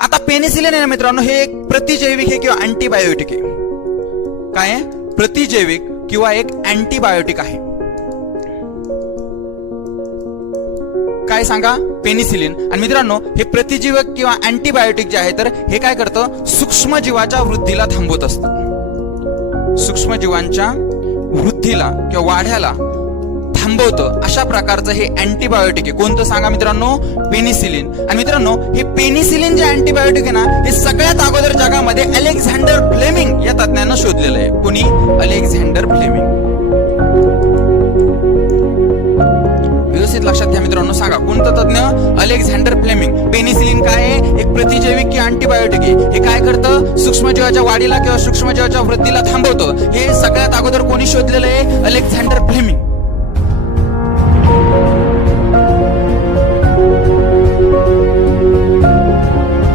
आता पेनिसिलिन आहे ना मित्रांनो, हे एक प्रतिजैविक आहे किंवा अँटीबायोटिक आहे. काय आहे? प्रतिजैविक किंवा एक अँटीबायोटिक आहे. काय सांगा? पेनिसिलिन. आणि मित्रांनो, हे प्रतिजीवक किंवा अँटीबायोटिक जे आहे तर हे काय करतं? सूक्ष्मजीवाच्या वृद्धीला थांबवत असतं. सूक्ष्मजीवांच्या वृद्धीला किंवा वाढ्याला थांबवतं अशा प्रकारचं हे अँटीबायोटिक आहे. कोणतं सांगा मित्रांनो? पेनिसिलिन. आणि मित्रांनो, हे पेनिसिलिन जे अँटीबायोटिक आहे ना, हे सगळ्यात अगोदर जगामध्ये अलेक्झांडर फ्लेमिंग या तज्ञानं शोधलेलं आहे. कोणी? Alexander Fleming. व्यवस्थित लक्षात घ्या मित्रांनो. सांगा कोणतं तज्ञ? Alexander Fleming. पेनिसिलिन काय आहे? एक प्रतिजैविक किंवा अँटीबायोटिक आहे. हे काय करतं? सूक्ष्मजीवाच्या वाढीला किंवा सूक्ष्मजीवाच्या वृद्धीला थांबवतं. हे सगळ्यात अगोदर कोणी शोधलेलं आहे? Alexander Fleming.